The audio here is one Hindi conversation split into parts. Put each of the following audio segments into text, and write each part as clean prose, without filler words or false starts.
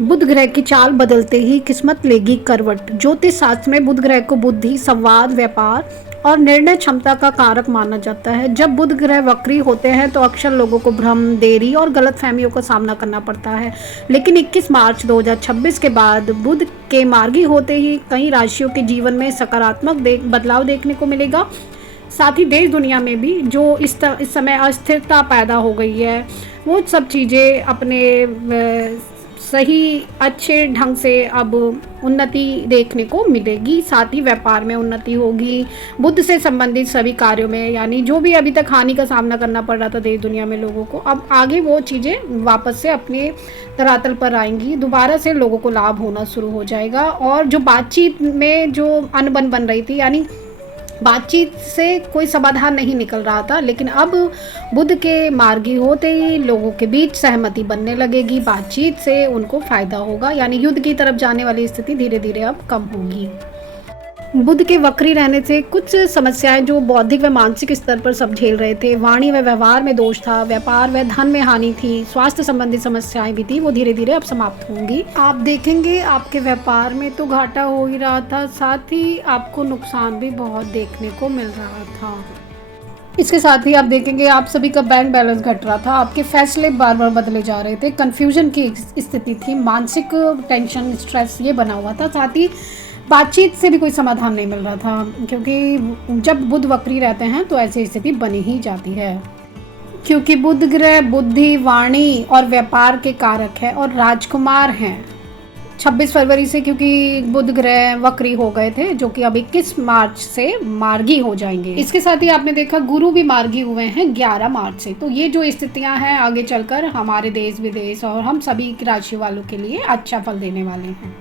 बुध ग्रह की चाल बदलते ही किस्मत लेगी करवट। ज्योतिष शास्त्र में बुध ग्रह को बुद्धि, संवाद, व्यापार और निर्णय क्षमता का कारक माना जाता है। जब बुध ग्रह वक्री होते हैं तो अक्सर लोगों को भ्रम, देरी और गलतफहमियों का सामना करना पड़ता है। लेकिन 21 मार्च 2026 के बाद बुध के मार्गी होते ही कई राशियों के जीवन में सकारात्मक बदलाव देखने को मिलेगा। साथ ही देश दुनिया में भी जो इस समय अस्थिरता पैदा हो गई है, वो सब चीज़ें अपने सही अच्छे ढंग से अब उन्नति देखने को मिलेगी। साथ ही व्यापार में उन्नति होगी। बुद्ध से संबंधित सभी कार्यों में, यानी जो भी अभी तक हानि का सामना करना पड़ रहा था देश दुनिया में लोगों को, अब आगे वो चीज़ें वापस से अपने धरातल पर आएंगी। दोबारा से लोगों को लाभ होना शुरू हो जाएगा। और जो बातचीत में जो अनबन बन रही थी, यानी बातचीत से कोई समाधान नहीं निकल रहा था, लेकिन अब बुध के मार्गी होते ही लोगों के बीच सहमति बनने लगेगी। बातचीत से उनको फायदा होगा, यानी युद्ध की तरफ जाने वाली स्थिति धीरे धीरे अब कम होगी। बुध के वक्री रहने से कुछ समस्याएं जो बौद्धिक व मानसिक स्तर पर सब झेल रहे थे, वाणी व व्यवहार में दोष था, व्यापार व धन में हानि थी, स्वास्थ्य संबंधी समस्याएं भी थी, वो धीरे धीरे अब समाप्त होंगी। आप देखेंगे आपके व्यापार में तो घाटा हो ही रहा था, साथ ही आपको नुकसान भी बहुत देखने को मिल रहा था। इसके साथ ही आप देखेंगे आप सभी का बैंक बैलेंस घट रहा था, आपके फैसले बार बार बदले जा रहे थे, कन्फ्यूजन की स्थिति थी, मानसिक टेंशन, स्ट्रेस ये बना हुआ था। साथ ही बातचीत से भी कोई समाधान नहीं मिल रहा था, क्योंकि जब बुध वक्री रहते हैं तो ऐसी स्थिति बनी ही जाती है। क्योंकि बुध ग्रह बुद्धि, वाणी और व्यापार के कारक है और राजकुमार हैं। 26 फरवरी से क्योंकि बुध ग्रह वक्री हो गए थे, जो कि अब 21 मार्च से मार्गी हो जाएंगे। इसके साथ ही आपने देखा गुरु भी मार्गी हुए हैं 11 मार्च से। तो ये जो स्थितियां हैं आगे चलकर हमारे देश विदेश और हम सभी राशि वालों के लिए अच्छा फल देने वाले हैं।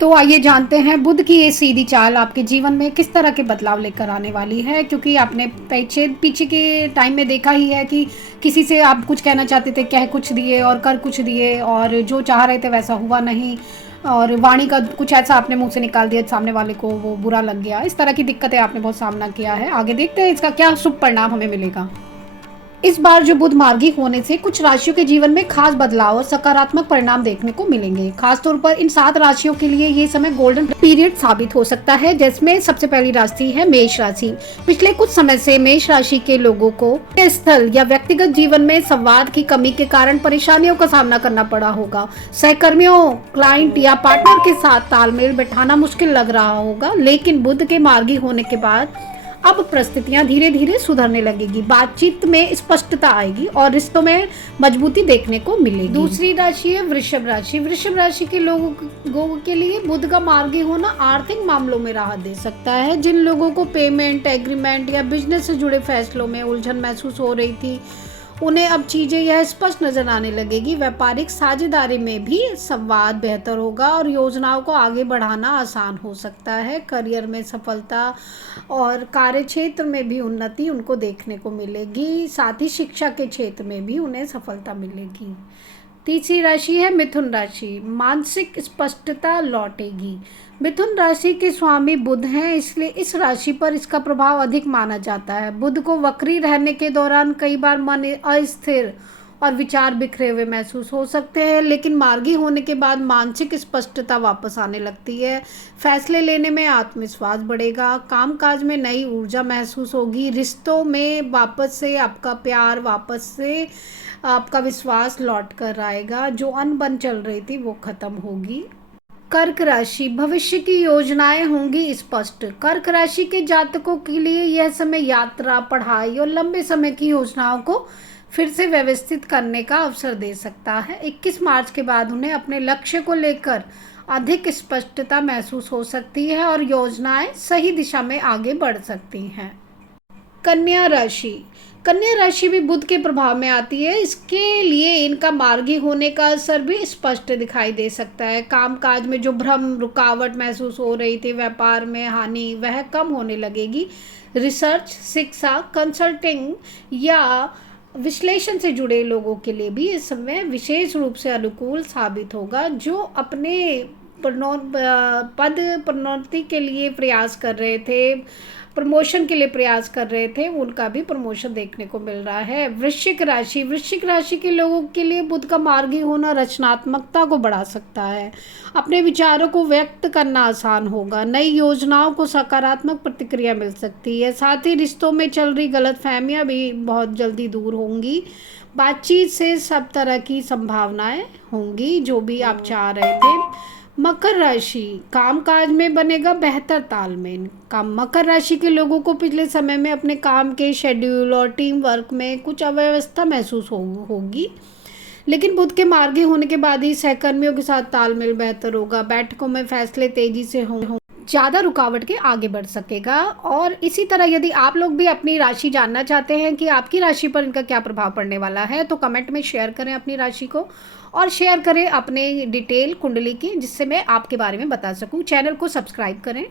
तो आइए जानते हैं बुध की ये सीधी चाल आपके जीवन में किस तरह के बदलाव लेकर आने वाली है। क्योंकि आपने पीछे के टाइम में देखा ही है कि किसी से आप कुछ कहना चाहते थे, कह कुछ दिए और कर कुछ दिए, और जो चाह रहे थे वैसा हुआ नहीं, और वाणी का कुछ ऐसा आपने मुंह से निकाल दिया, सामने वाले को वो बुरा लग गया। इस तरह की दिक्कतें आपने बहुत सामना किया है। आगे देखते हैं इसका क्या शुभ परिणाम हमें मिलेगा। इस बार जो बुध मार्गी होने से कुछ राशियों के जीवन में खास बदलाव और सकारात्मक परिणाम देखने को मिलेंगे। खासतौर पर इन 7 राशियों के लिए ये समय गोल्डन पीरियड साबित हो सकता है, जिसमें सबसे पहली राशि है मेष राशि। पिछले कुछ समय से मेष राशि के लोगों को स्थल या व्यक्तिगत जीवन में संवाद की कमी के कारण परेशानियों का सामना करना पड़ा होगा। सहकर्मियों, क्लाइंट या पार्टनर के साथ तालमेल बैठाना मुश्किल लग रहा होगा, लेकिन बुध के मार्गी होने के बाद अब परिस्थितियां धीरे धीरे सुधरने लगेगी। बातचीत में स्पष्टता आएगी और रिश्तों में मजबूती देखने को मिलेगी। दूसरी राशि है वृषभ राशि। वृषभ राशि के लोगों के लिए बुध का मार्गी होना आर्थिक मामलों में राहत दे सकता है। जिन लोगों को पेमेंट, एग्रीमेंट या बिजनेस से जुड़े फैसलों में उलझन महसूस हो रही थी, उन्हें अब चीज़ें यह स्पष्ट नजर आने लगेगी। व्यापारिक साझेदारी में भी संवाद बेहतर होगा और योजनाओं को आगे बढ़ाना आसान हो सकता है। करियर में सफलता और कार्य क्षेत्र में भी उन्नति उनको देखने को मिलेगी। साथ ही शिक्षा के क्षेत्र में भी उन्हें सफलता मिलेगी। तीसरी राशि है मिथुन राशि। मानसिक स्पष्टता लौटेगी। मिथुन राशि के स्वामी बुध हैं, इसलिए इस राशि पर इसका प्रभाव अधिक माना जाता है। बुध को वक्री रहने के दौरान कई बार मन अस्थिर और विचार बिखरे हुए महसूस हो सकते हैं, लेकिन मार्गी होने के बाद मानसिक स्पष्टता वापस आने लगती है। फैसले लेने में आत्मविश्वास बढ़ेगा, कामकाज में नई ऊर्जा महसूस होगी, रिश्तों में वापस से आपका प्यार, वापस से आपका विश्वास लौट कर आएगा। जो अनबन चल रही थी वो खत्म होगी। कर्क राशि। भविष्य की योजनाएं होंगी स्पष्ट। कर्क राशि के जातकों के लिए यह समय यात्रा, पढ़ाई और लंबे समय की योजनाओं को फिर से व्यवस्थित करने का अवसर दे सकता है। 21 मार्च के बाद उन्हें अपने लक्ष्य को लेकर अधिक स्पष्टता महसूस हो सकती है और योजनाएं सही दिशा में आगे बढ़ सकती हैं। कन्या राशि। कन्या राशि भी बुध के प्रभाव में आती है, इसके लिए इनका मार्गी होने का असर भी स्पष्ट दिखाई दे सकता है। कामकाज में जो भ्रम, रुकावट महसूस हो रही थी, व्यापार में हानि, वह कम होने लगेगी। रिसर्च, शिक्षा, कंसल्टिंग या विश्लेषण से जुड़े लोगों के लिए भी इस समय विशेष रूप से अनुकूल साबित होगा। जो अपने पद प्रोन्नति के लिए प्रयास कर रहे थे, प्रमोशन के लिए प्रयास कर रहे थे, उनका भी प्रमोशन देखने को मिल रहा है। वृश्चिक राशि के लोगों के लिए बुध का मार्गी होना रचनात्मकता को बढ़ा सकता है। अपने विचारों को व्यक्त करना आसान होगा। नई योजनाओं को सकारात्मक प्रतिक्रिया मिल सकती है। साथ ही रिश्तों में चल रही गलतफहमियां भी बहुत जल्दी दूर होंगी। बातचीत से सब तरह की संभावनाएं होंगी जो भी आप चाह रहे थे। मकर राशि, कामकाज में बनेगा बेहतर तालमेल। मकर राशि के लोगों को पिछले समय में अपने काम के शेड्यूल और टीम वर्क में कुछ अव्यवस्था महसूस होगी, लेकिन बुध के मार्गी होने के बाद ही सहकर्मियों के साथ तालमेल बेहतर होगा। बैठकों में फैसले तेजी से होंगे, ज़्यादा रुकावट के आगे बढ़ सकेगा। और इसी तरह यदि आप लोग भी अपनी राशि जानना चाहते हैं कि आपकी राशि पर इनका क्या प्रभाव पड़ने वाला है, तो कमेंट में शेयर करें अपनी राशि को और शेयर करें अपने डिटेल कुंडली की, जिससे मैं आपके बारे में बता सकूं। चैनल को सब्सक्राइब करें।